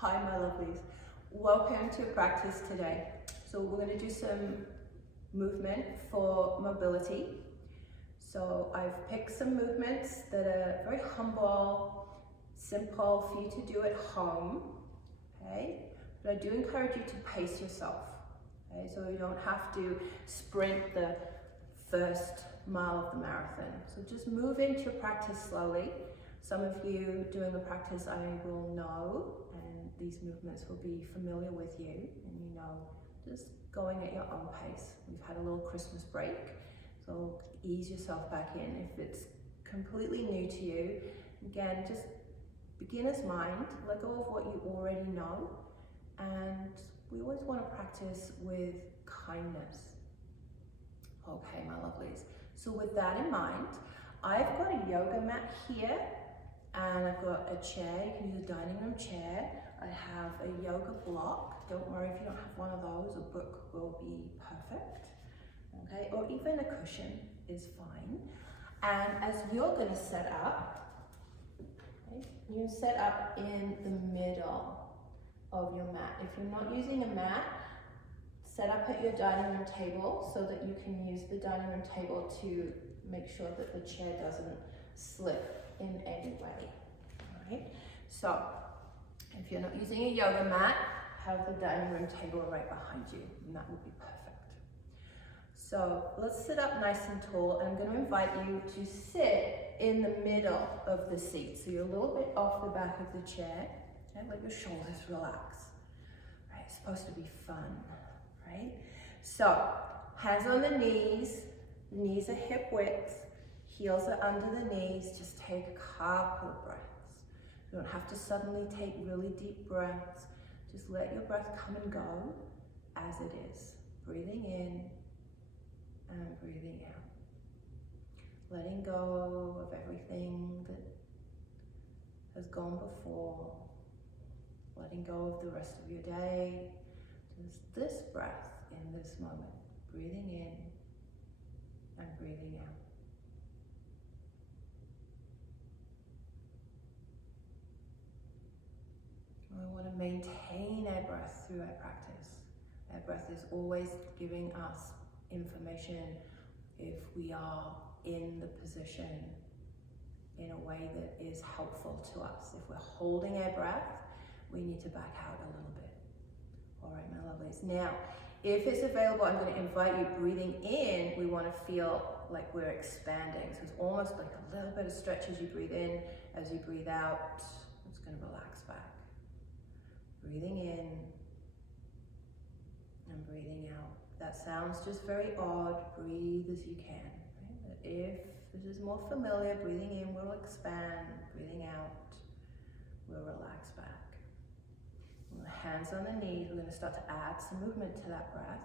Hi my lovelies, welcome to practice today. So we're going to do some movement for mobility. So I've picked some movements that are very humble, simple for you to do at home, okay? But I do encourage you to pace yourself, okay? So you don't have to sprint the first mile of the marathon. So just move into your practice slowly. Some of you doing the practice I will know, and these movements will be familiar with you, and you know, just going at your own pace. We've had a little Christmas break, so ease yourself back in. If it's completely new to you, again, just beginner's mind, let go of what you already know, and we always want to practice with kindness. Okay, my lovelies. So with that in mind, I've got a yoga mat here, and I've got a chair. You can use a dining room chair. I have a yoga block. Don't worry if you don't have one of those, a book will be perfect. Okay, or even a cushion is fine. And as you're going to set up, okay, you set up in the middle of your mat. If you're not using a mat, set up at your dining room table so that you can use the dining room table to make sure that the chair doesn't slip in any way. All right? So if you're not using a yoga mat, have the dining room table right behind you, and that would be perfect. So let's sit up nice and tall. I'm going to invite you to sit in the middle of the seat. So you're a little bit off the back of the chair. Okay? Let your shoulders relax. Right? It's supposed to be fun. Right? So, hands on the knees are hip width, heels are under the knees. Just take a couple of breaths. You don't have to suddenly take really deep breaths. Just let your breath come and go as it is. Breathing in and breathing out. Letting go of everything that has gone before. Letting go of the rest of your day. Just this breath in this moment, breathing in and breathing out. We want to maintain our breath through our practice. Our breath is always giving us information if we are in the position in a way that is helpful to us. If we're holding our breath, we need to back out a little bit. All right, my lovelies. Now, if it's available, I'm going to invite you, breathing in, we want to feel like we're expanding. So it's almost like a little bit of stretch as you breathe in. As you breathe out, it's going to relax back. Breathing in and breathing out. That sounds just very odd. Breathe as you can. Right? But if this is more familiar, breathing in will expand. Breathing out will relax back. Hands on the knees, we're going to start to add some movement to that breath.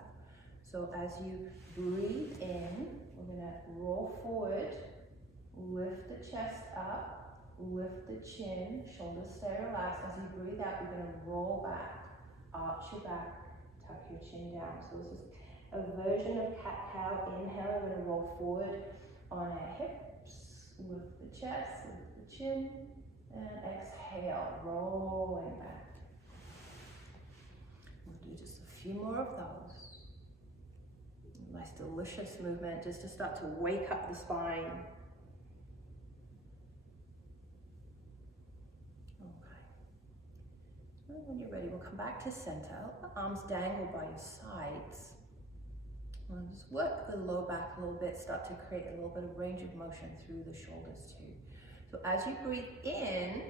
So as you breathe in, we're going to roll forward, lift the chest up, lift the chin, shoulders stay relaxed. As you breathe out, you're going to roll back, arch your back, tuck your chin down. So this is a version of cat-cow. Inhale, we're going to roll forward on our hips, lift the chest, lift the chin, and exhale, rolling back. We'll do just a few more of those. Nice delicious movement just to start to wake up the spine. Okay. So when you're ready, we'll come back to center. Let the arms dangle by your sides. And just work the lower back a little bit, start to create a little bit of range of motion through the shoulders too. So as you breathe in,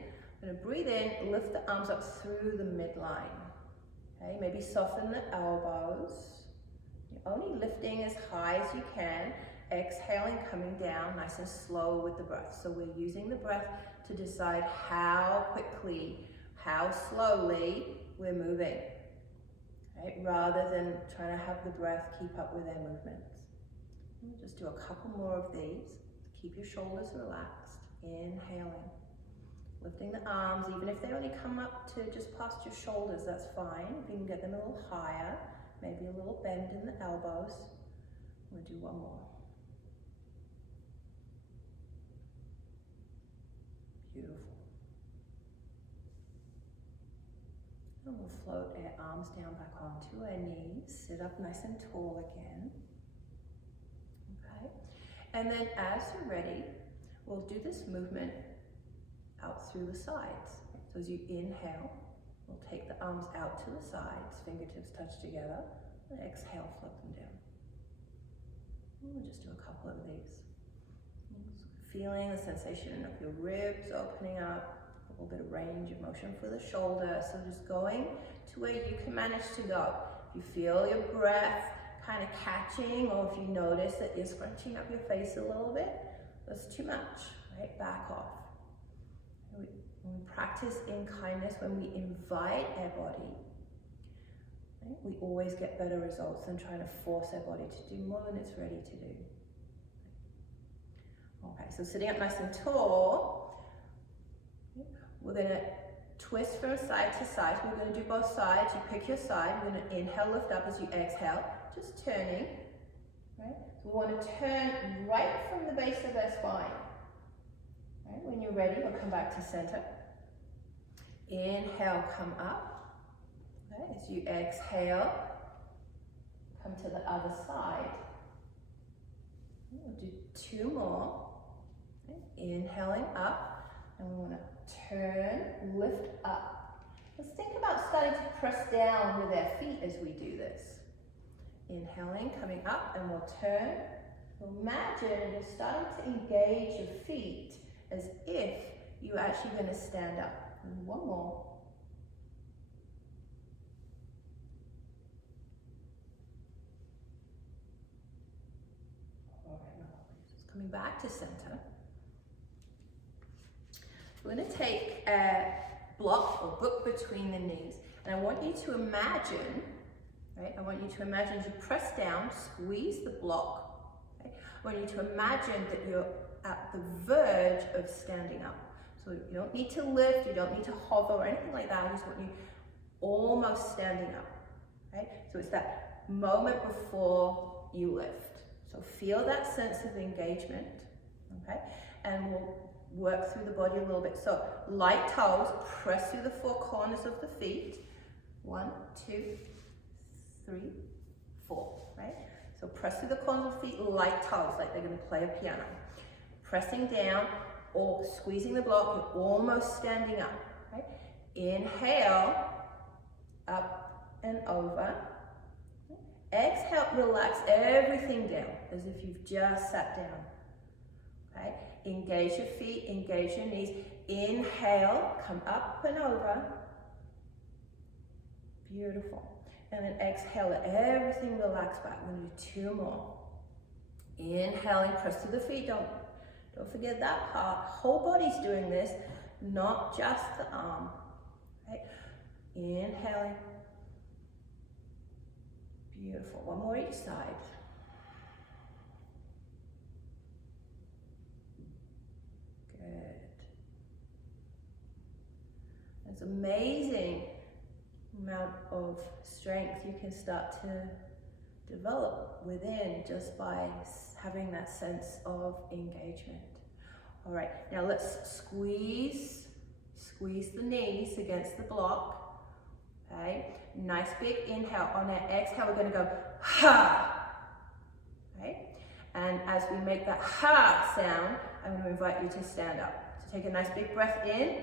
I'm going to breathe in, lift the arms up through the midline. Okay, maybe soften the elbows. You're only lifting as high as you can. Exhaling, coming down nice and slow with the breath. So we're using the breath to decide how quickly, how slowly we're moving. Right? Rather than trying to have the breath keep up with our movements. We'll just do a couple more of these. Keep your shoulders relaxed. Inhaling. Lifting the arms, even if they only come up to just past your shoulders, that's fine. If you can get them a little higher, maybe a little bend in the elbows. We'll do one more. Beautiful. And we'll float our arms down back onto our knees, sit up nice and tall again. Okay, and then as you're ready, we'll do this movement out through the sides. So as you inhale, we'll take the arms out to the sides, fingertips touch together, and exhale, float them down. And we'll just do a couple of these. Feeling the sensation of your ribs opening up, a little bit of range of motion for the shoulder. So just going to where you can manage to go. If you feel your breath kind of catching, or if you notice that you're scrunching up your face a little bit, that's too much, right? Back off. When we practice in kindness, when we invite our body, right, we always get better results than trying to force our body to do more than it's ready to do. Okay, so sitting up nice and tall, we're going to twist from side to side. We're going to do both sides. You pick your side. We're going to inhale, lift up as you exhale, just turning. Right? So we want to turn right from the base of our spine. Right? When you're ready, we'll come back to center. Inhale, come up. Okay? As you exhale, come to the other side. We'll do 2 more. Okay? Inhaling up, and we want to turn, lift up. Let's think about starting to press down with our feet as we do this. Inhaling, coming up, and we'll turn. So imagine you're starting to engage your feet as if you're actually going to stand up. And 1 more. All right, just coming back to center. We're going to take a block or book between the knees, and I want you to imagine, right? I want you to imagine as you press down, squeeze the block. Okay? I want you to imagine that you're at the verge of standing up. So you don't need to lift, you don't need to hover or anything like that. I just want you almost standing up. Okay? So it's that moment before you lift. So feel that sense of engagement. Okay? And we'll work through the body a little bit. So light toes, press through the 4 corners of the feet. 1, 2, 3, 4, right? So press through the corners of the feet, light toes, like they're going to play a piano. Pressing down or squeezing the block, you're almost standing up, right? Inhale, up and over. Exhale, relax everything down as if you've just sat down, okay? Engage your feet, engage your knees. Inhale, come up and over. Beautiful. And then exhale, let everything relax back. We're going to do 2 more. Inhaling, press through the feet. Don't forget that part. Whole body's doing this, not just the arm. Right? Inhaling. Beautiful. 1 more each side. It's amazing amount of strength you can start to develop within just by having that sense of engagement. All right, now let's squeeze the knees against the block. Okay, nice big inhale. On our exhale, we're going to go ha. Okay, and as we make that ha sound, I'm going to invite you to stand up. So take a nice big breath in.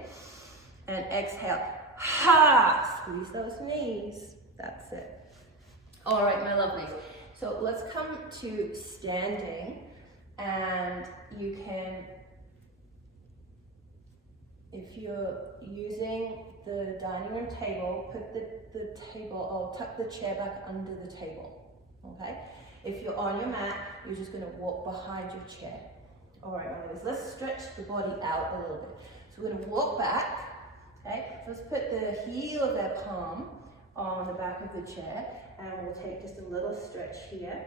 And exhale, ha, squeeze those knees. That's it. All right, my lovelies. So let's come to standing, and you can, if you're using the dining room table, put the table, or tuck the chair back under the table, okay? If you're on your mat, you're just gonna walk behind your chair. All right, my lovelies, let's stretch the body out a little bit. So we're gonna walk back. Okay, so let's put the heel of our palm on the back of the chair, and we'll take just a little stretch here.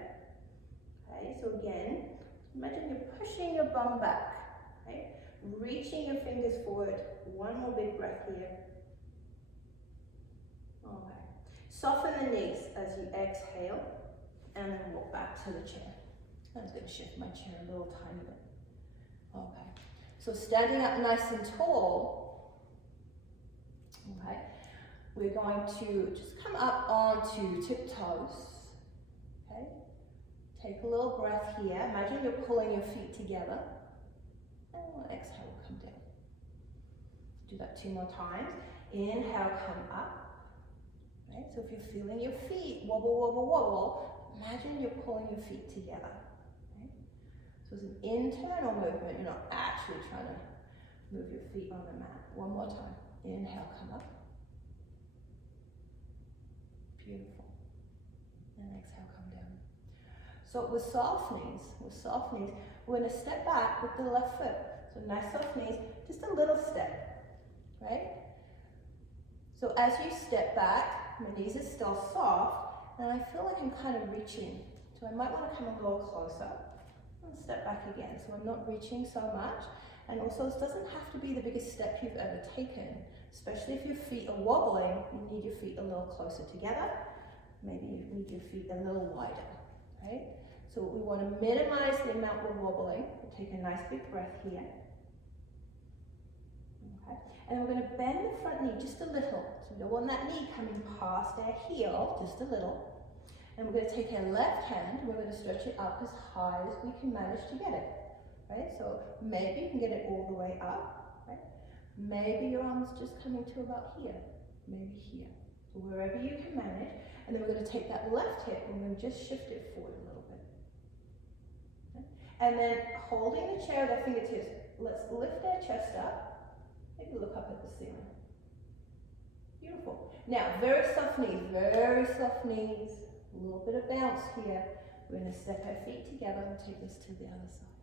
Okay, so again, imagine you're pushing your bum back, okay? Reaching your fingers forward. 1 more big breath here. Okay, soften the knees as you exhale, and then walk back to the chair. I'm just going to shift my chair a little tiny bit. Okay, so standing up nice and tall. Okay, we're going to just come up onto tiptoes. Okay? Take a little breath here. Imagine you're pulling your feet together. And we'll exhale, come down. Do that 2 more times. Inhale, come up. Right? So if you're feeling your feet wobble, wobble, wobble, imagine you're pulling your feet together. Right? So it's an internal movement. You're not actually trying to move your feet on the mat. 1 more time. Inhale, come up. Beautiful. And exhale, come down. So with soft knees, we're going to step back with the left foot. So nice soft knees, just a little step, right? So as you step back, my knees are still soft, and I feel like I'm kind of reaching. So I might want to come a little closer and step back again. So I'm not reaching so much. And also, this doesn't have to be the biggest step you've ever taken, especially if your feet are wobbling. You need your feet a little closer together. Maybe you need your feet a little wider, right? So we want to minimize the amount we're wobbling. We'll take a nice big breath here. Okay. And we're going to bend the front knee just a little. So we don't want that knee coming past our heel, just a little. And we're going to take our left hand, and we're going to stretch it up as high as we can manage to get it. Right? So maybe you can get it all the way up. Right? Maybe your arm is just coming to about here. Maybe here. So wherever you can manage. And then we're going to take that left hip and we're going to just shift it forward a little bit. Okay? And then holding the chair with our fingertips, let's lift our chest up. Maybe look up at the ceiling. Beautiful. Now, very soft knees, very soft knees. A little bit of bounce here. We're going to step our feet together and take this to the other side.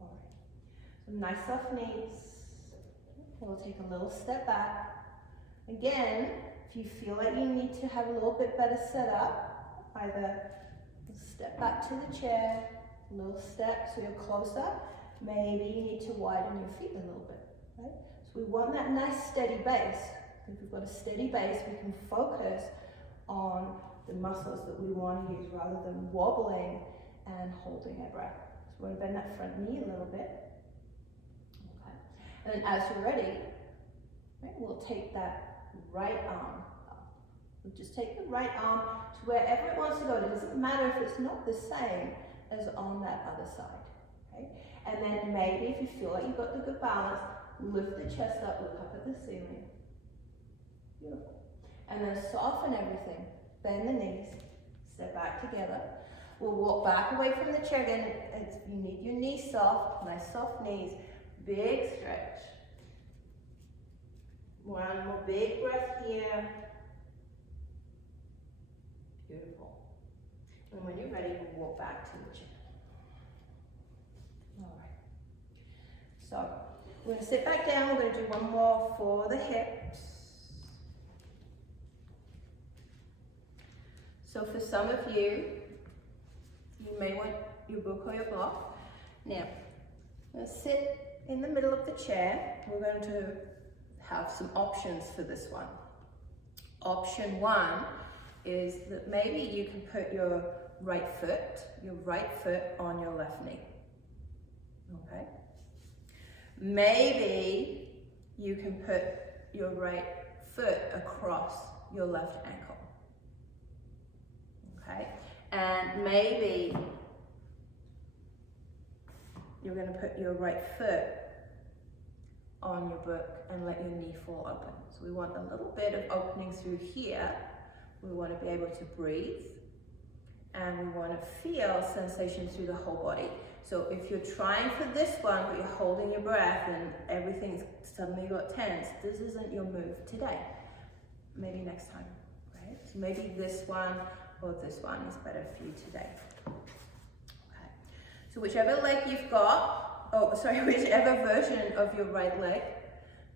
All right. So nice soft knees. We'll take a little step back. Again, if you feel like you need to have a little bit better setup, either step back to the chair, a little step so you're closer. Maybe you need to widen your feet a little bit. Right? So we want that nice steady base. If we've got a steady base, we can focus on the muscles that we want to use rather than wobbling and holding our breath. So we're going to bend that front knee a little bit. Okay. And then as you're ready, right, we'll take that right arm up. We'll just take the right arm to wherever it wants to go. It doesn't matter if it's not the same as on that other side. Okay? And then maybe if you feel like you've got the good balance, lift the chest up, look up at the ceiling. Beautiful. And then soften everything. Bend the knees, step back together. We'll walk back away from the chair again. You need your knees soft, nice soft knees. Big stretch. One more big breath here. Beautiful. And when you're ready, we'll walk back to the chair. All right. So we're going to sit back down. We're going to do one more for the hips. So for some of you, you may want your book or your block. Now, I'm going to sit in the middle of the chair. We're going to have some options for this one. Option 1 is that maybe you can put your right foot on your left knee. Okay? Maybe you can put your right foot across your left ankle. Okay? And maybe you're going to put your right foot on your book and let your knee fall open. So we want a little bit of opening through here. We want to be able to breathe, and we want to feel sensation through the whole body. So if you're trying for this one, but you're holding your breath and everything's suddenly got tense, this isn't your move today. Maybe next time, right? So maybe this one or this one is better for you today. Okay. So whichever leg you've got, whichever version of your right leg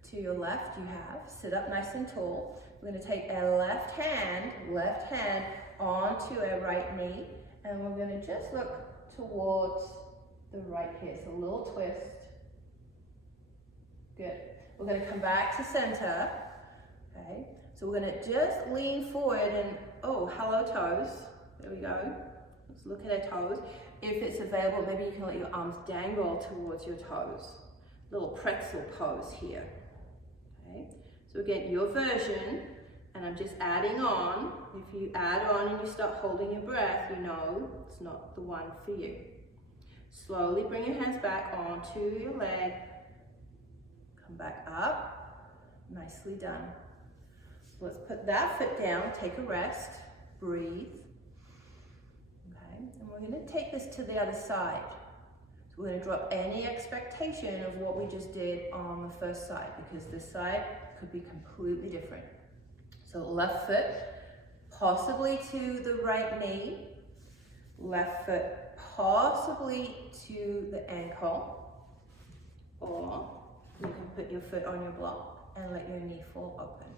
to your left you have, sit up nice and tall. We're going to take our left hand onto our right knee, and we're going to just look towards the right here. So a little twist. Good. We're going to come back to center. Okay. So we're going to just lean forward and, hello toes. There we go. Let's look at our toes. If it's available, maybe you can let your arms dangle towards your toes. Little pretzel pose here. Okay. So again, your version. And I'm just adding on. If you add on and you start holding your breath, you know it's not the one for you. Slowly bring your hands back onto your leg. Come back up. Nicely done. Let's put that foot down, take a rest, breathe. Okay, and we're going to take this to the other side. So we're going to drop any expectation of what we just did on the first side, because this side could be completely different. So left foot possibly to the right knee, left foot possibly to the ankle, or you can put your foot on your block and let your knee fall open.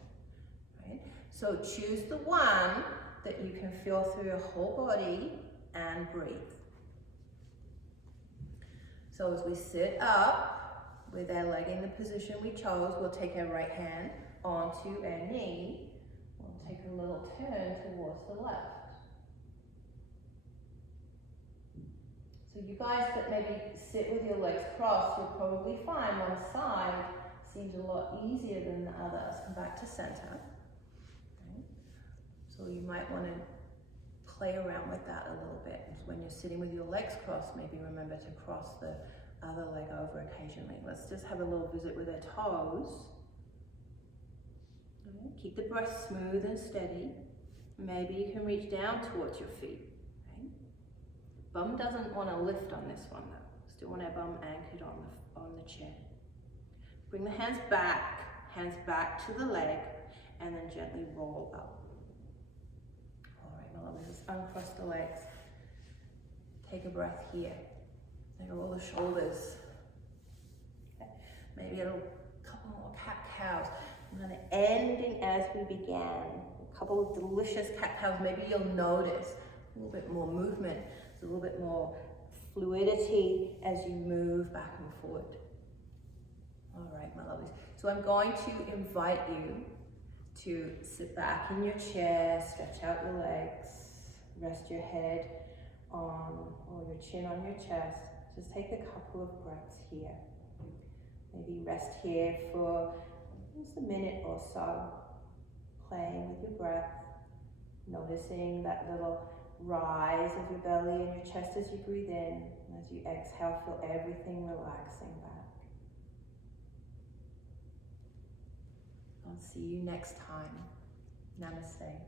Right? So choose the one that you can feel through your whole body and breathe. So as we sit up with our leg in the position we chose, we'll take our right hand onto our knee. We'll take a little turn towards the left. So you guys that maybe sit with your legs crossed, you'll probably find one side seems a lot easier than the others. Come back to center. Okay. So you might want to play around with that a little bit. When you're sitting with your legs crossed, maybe remember to cross the other leg over occasionally. Let's just have a little visit with our toes. Okay. Keep the breath smooth and steady. Maybe you can reach down towards your feet. Okay. Bum doesn't want to lift on this one though. Still want our bum anchored on the chair. Bring the hands back to the leg, and then gently roll up. All right, my lovely, let's uncross the legs. Take a breath here. Roll the shoulders. Okay. Maybe a couple more cat-cows. I'm going to ending as we began. A couple of delicious cat-cows. Maybe you'll notice a little bit more movement, a little bit more fluidity as you move back and forward. All right, my lovelies. So I'm going to invite you to sit back in your chair, stretch out your legs, rest your head on, or your chin on your chest. Just take a couple of breaths here. Maybe rest here for just a minute or so, playing with your breath, noticing that little rise of your belly and your chest as you breathe in, and as you exhale, feel everything relaxing back. I'll see you next time. Namaste.